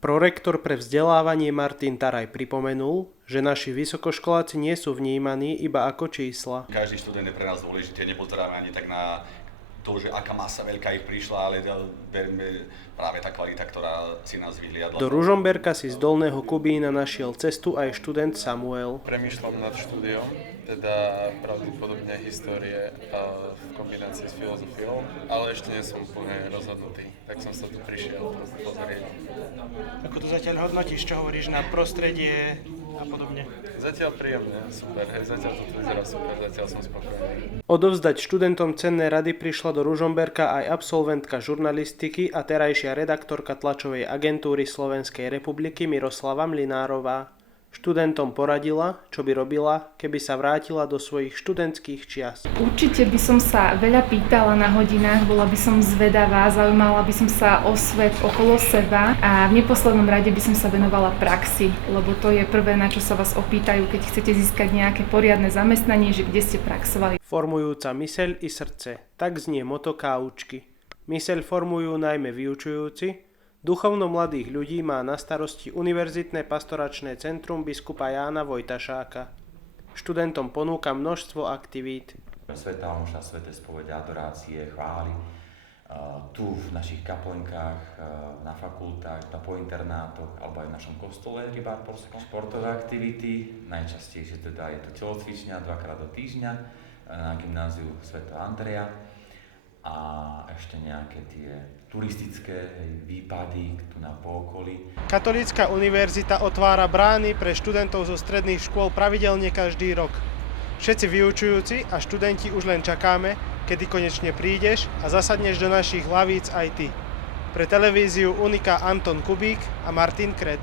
Prorektor pre vzdelávanie Martin Taraj pripomenul, že naši vysokoškoláci nie sú vnímaní iba ako čísla. Každý študent je pre nás dôležitý, nepozeráme ani tak na to, že aká masa veľká ich prišla, ale berme práve tá kvalita, ktorá si nás vyhliadla. Do Ružomberka si z Dolného Kubína našiel cestu aj študent Samuel. Premýšľam nad štúdiom, teda pravdepodobne histórie v kombinácii s filozofiou, ale ešte nie som úplne rozhodnutý, tak som sa tu prišiel pozrieť. Ako to zatiaľ hodnotíš, čo hovoríš na prostredie a podobne? Zatiaľ príjemne, super, zatiaľ to vyzerá super, zatiaľ som spokojný. Odovzdať študentom cenné rady prišla do Ružomberka aj absolventka žurnalistiky a terajšia redaktorka tlačovej agentúry Slovenskej republiky Miroslava Mlynárová. Študentom poradila, čo by robila, keby sa vrátila do svojich študentských čias. Určite by som sa veľa pýtala na hodinách, bola by som zvedavá, zaujímala by som sa o svet okolo seba a v neposlednom rade by som sa venovala praxi, lebo to je prvé, na čo sa vás opýtajú, keď chcete získať nejaké poriadne zamestnanie, že kde ste praxovali. Formujúca myseľ i srdce, tak znie moto Káučky. Myseľ formujú najmä vyučujúci. Duchovno mladých ľudí má na starosti Univerzitné pastoračné centrum biskupa Jána Vojtašáka. Študentom ponúka množstvo aktivít. Svätá omša, sväté spovede, adorácie, chvály. Tu v našich kaplnkách, na fakultách, po internátoch alebo aj v našom kostole rybárskom. Športové aktivity, najčastejšie teda je to telocvičňa 2-krát do týždňa na gymnáziu Sv. Andreja. A ešte nejaké tie turistické výpady tu na pookolí. Katolícka univerzita otvára brány pre študentov zo stredných škôl pravidelne každý rok. Všetci vyučujúci a študenti už len čakáme, kedy konečne prídeš a zasadneš do našich lavíc aj ty. Pre televíziu Unika Anton Kubík a Martin Kret.